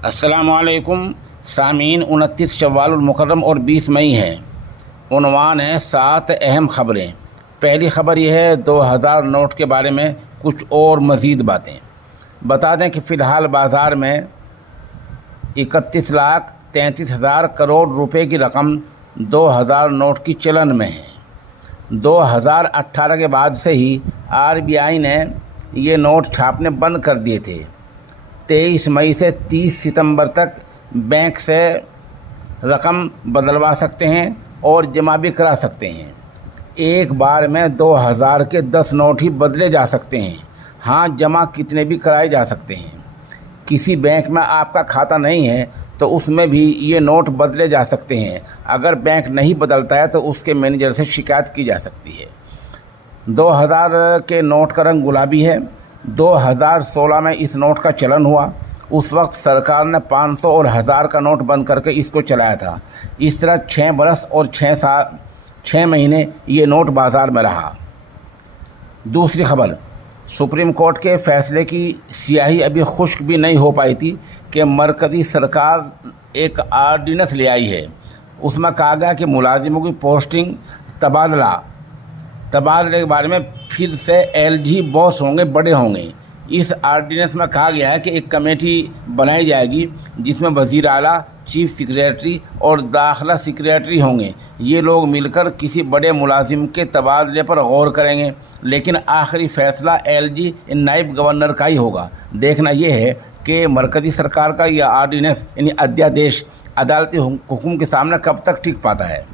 अस्सलामु अलैकुम सामीन। 29 शव्वाल मुकर्रम और 20 मई है। उन्वान है 7 अहम खबरें। पहली खबर यह है 2000 नोट के बारे में कुछ और मज़ीद बातें बता दें कि फ़िलहाल बाज़ार में 31,33,000 करोड़ रुपए की रकम 2000 नोट की चलन में है। 2018 के बाद से ही आरबीआई ने ये नोट छापने बंद कर दिए थे। 23 मई से 30 सितंबर तक बैंक से रकम बदलवा सकते हैं और जमा भी करा सकते हैं। एक बार में 2000 के 10 नोट ही बदले जा सकते हैं। हाँ, जमा कितने भी कराए जा सकते हैं। किसी बैंक में आपका खाता नहीं है तो उसमें भी ये नोट बदले जा सकते हैं। अगर बैंक नहीं बदलता है तो उसके मैनेजर से शिकायत की जा सकती है। 2000 के नोट का रंग गुलाबी है। 2016 में इस नोट का चलन हुआ। उस वक्त सरकार ने 500 और 1000 का नोट बंद करके इसको चलाया था। इस तरह 6 बरस और 6 महीने ये नोट बाज़ार में रहा। दूसरी खबर, सुप्रीम कोर्ट के फैसले की स्याही अभी खुश्क भी नहीं हो पाई थी कि मरकज़ी सरकार एक आर्डिनेंस ले आई है। उसमें कहा गया कि मुलाजिमों की पोस्टिंग तबादले के बारे में फिर से एलजी बॉस होंगे, बड़े होंगे। इस आर्डिनेंस में कहा गया है कि एक कमेटी बनाई जाएगी जिसमें वज़ीर आला, चीफ सेक्रेटरी और दाखिला सेक्रेटरी होंगे। ये लोग मिलकर किसी बड़े मुलाजिम के तबादले पर गौर करेंगे, लेकिन आखिरी फ़ैसला एलजी नायब गवर्नर का ही होगा। देखना यह है कि मरकज़ी सरकार का यह आर्डिनेंस यानी अध्यादेश अदालती हुक्म के सामने कब तक टिक पाता है।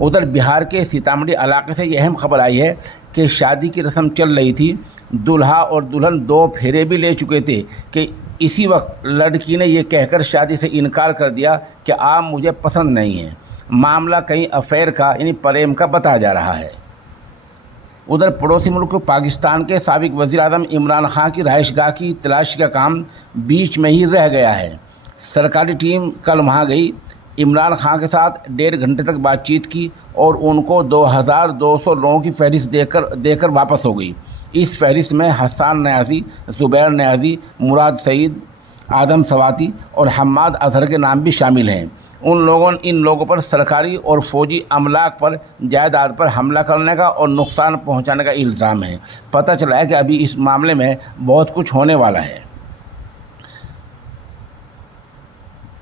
उधर बिहार के सीतामढ़ी इलाके से यह अहम खबर आई है कि शादी की रस्म चल रही थी। दूल्हा और दुल्हन 2 फेरे भी ले चुके थे कि इसी वक्त लड़की ने यह कहकर शादी से इनकार कर दिया कि आप मुझे पसंद नहीं है। मामला कहीं अफेयर का यानी प्रेम का बताया जा रहा है। उधर पड़ोसी मुल्क पाकिस्तान के साबिक वज़ीर आज़म इमरान खान की रहायशगाह की तलाशी का काम बीच में ही रह गया है। सरकारी टीम कल वहाँ गई, इमरान खान के साथ 1.5 घंटे तक बातचीत की और उनको 2200 लोगों की फहरिस्त देकर वापस हो गई। इस फहरिस्त में हसन न्याज़ी, ज़ुबैर न्याज़ी, मुराद सईद, आदम सवाती और हम्माद अजहर के नाम भी शामिल हैं। इन लोगों पर सरकारी और फौजी अमलाक पर जायदाद पर हमला करने का और नुकसान पहुंचाने का इल्ज़ाम है। पता चला है कि अभी इस मामले में बहुत कुछ होने वाला है।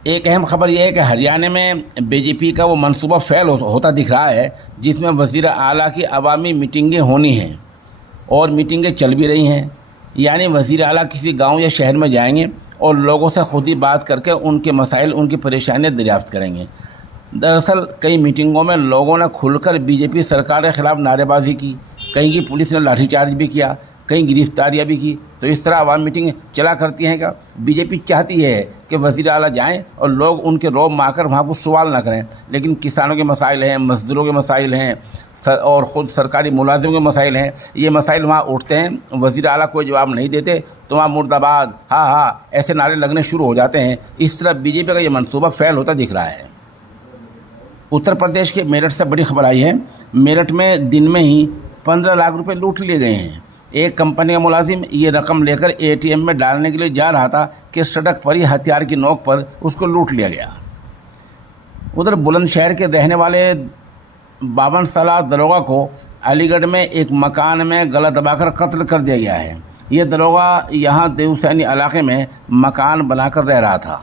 एक अहम खबर यह है कि हरियाणा में बीजेपी का वो मंसूबा फेल होता दिख रहा है, जिसमें वज़ीर आला की अवामी मीटिंगें होनी हैं और मीटिंगें चल भी रही हैं। यानी वज़ीर आला किसी गांव या शहर में जाएंगे और लोगों से खुद ही बात करके उनके मसाइल, उनकी परेशानियां दरियाफ्त करेंगे। दरअसल कई मीटिंगों में लोगों ने खुलकर बीजेपी सरकार के ख़िलाफ़ नारेबाजी की, कहीं की पुलिस ने लाठीचार्ज भी किया, कहीं गिरफ्तारियाँ भी की। तो इस तरह आवाम मीटिंग चला करती हैं क्या? बीजेपी चाहती है कि वज़ीर आला जाएँ और लोग उनके रौब में आकर वहाँ कुछ सवाल ना करें, लेकिन किसानों के मसाइल हैं, मज़दूरों के मसाइल हैं और ख़ुद सरकारी मुलाजिमों के मसाइल हैं। ये मसाइल वहाँ उठते हैं, वज़ीर आला कोई जवाब नहीं देते तो वहाँ मुर्दाबाद, हाँ हाँ, ऐसे नारे लगने शुरू हो जाते हैं। इस तरह बीजेपी का ये मंसूबा फेल होता दिख रहा है। उत्तर प्रदेश के मेरठ से बड़ी खबर आई है। मेरठ में दिन में ही 15 लाख रुपए लूट लिए गए हैं। एक कंपनी का मुलाजिम ये रकम लेकर एटीएम में डालने के लिए जा रहा था कि सड़क पर ही हथियार की नोक पर उसको लूट लिया गया। उधर बुलंदशहर के रहने वाले 52 साल दरोगा को अलीगढ़ में एक मकान में गला दबाकर कत्ल कर दिया गया है। ये दरोगा यहाँ देवसैनी इलाके में मकान बनाकर रह रहा था।